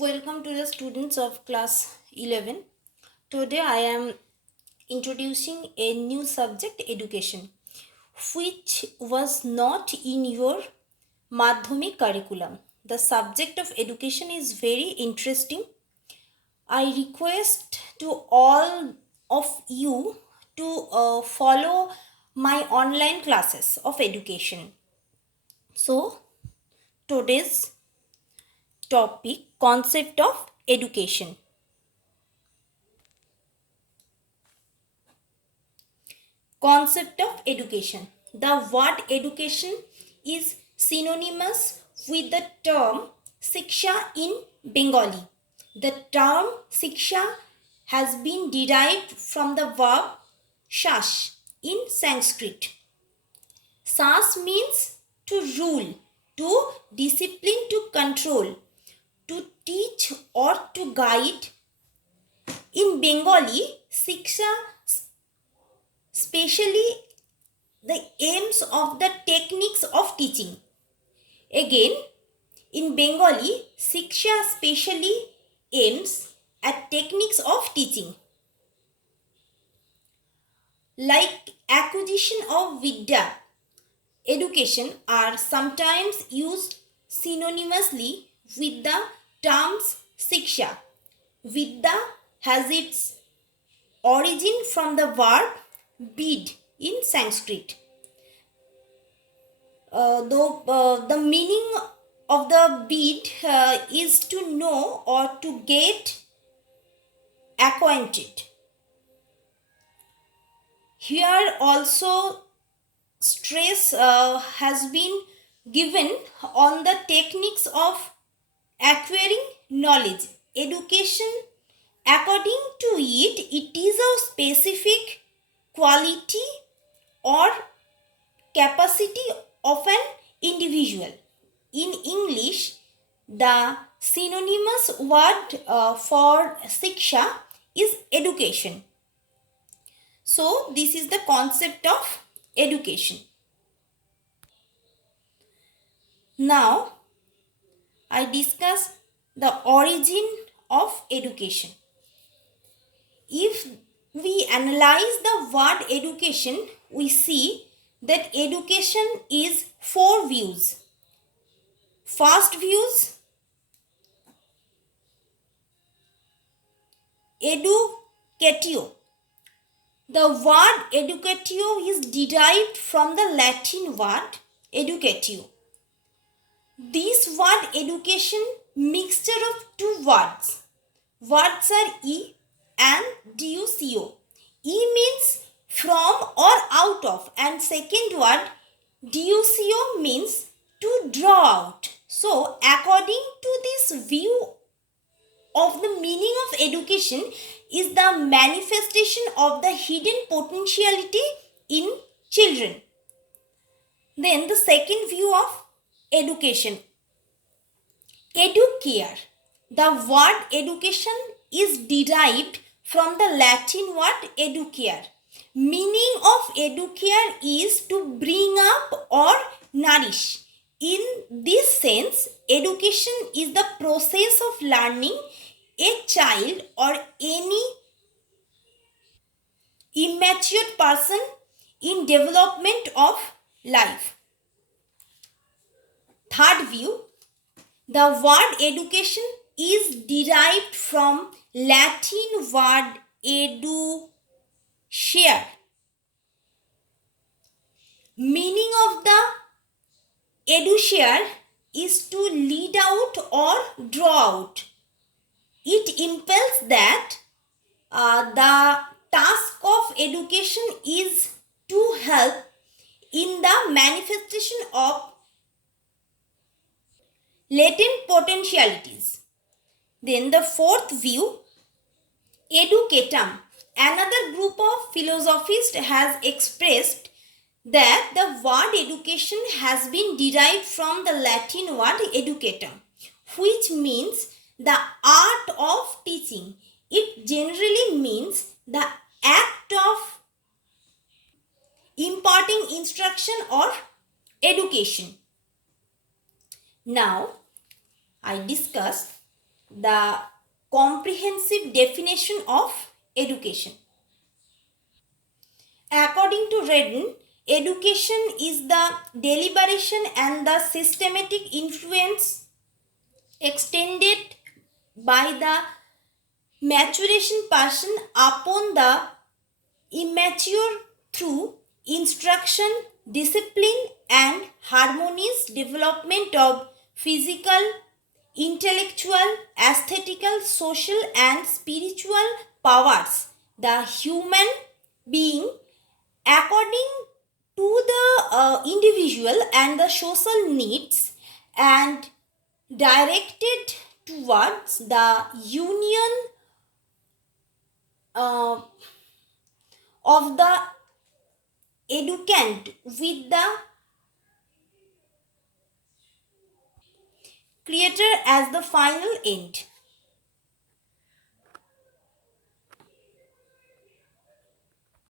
Welcome to the students of class 11. Today I am introducing a new subject, education, which was not in your Madhyamik curriculum. The subject of education is very interesting. I request to all of you to follow my online classes of education. So, today's topic, concept of education. Concept of education. The word education is synonymous with the term Siksha in Bengali. The term Siksha has been derived from the verb shash in Sanskrit. Sas means to rule, to discipline, to control, to teach or to guide. In Bengali, Siksha specially the aims of the techniques of teaching. Again, in Bengali, Siksha specially aims at techniques of teaching, like acquisition of Vidya. Education are sometimes used synonymously with the terms Siksha. Vidya has its origin from the verb bid in Sanskrit. Though the meaning of the bid is to know or to get acquainted. Here also stress has been given on the techniques of acquiring knowledge. Education, according to it, it is a specific quality or capacity of an individual. In English, the synonymous word for Siksha is education. So, this is the concept of education. Now, I discuss the origin of education. If we analyze the word education, we see that education is four views. First views, educatio. The word educatio is derived from the Latin word educatio. This word education mixture of two words. Words are e and duco. E means from or out of, and second word duco means to draw out. So according to this view of the meaning of education is the manifestation of the hidden potentiality in children. Then the second view of education, educare. The word education is derived from the Latin word educare. Meaning of educare is to bring up or nourish. In this sense, education is the process of learning a child or any immature person in development of life. Third view, the word education is derived from Latin word share. Meaning of the edushare is to lead out or draw out. It impels that the task of education is to help in the manifestation of latent potentialities. Then the fourth view, educatum. Another group of philosophists has expressed that the word education has been derived from the Latin word educatum, which means the art of teaching. It generally means the act of imparting instruction or education. Now, I discuss the comprehensive definition of education. According to Redden, education is the deliberation and the systematic influence extended by the maturation person upon the immature through instruction, discipline, and harmonious development of physical, intellectual, aesthetical, social, and spiritual powers. The human being, according to the individual and the social needs, and directed towards the union uh, of the educand with the creator as the final end.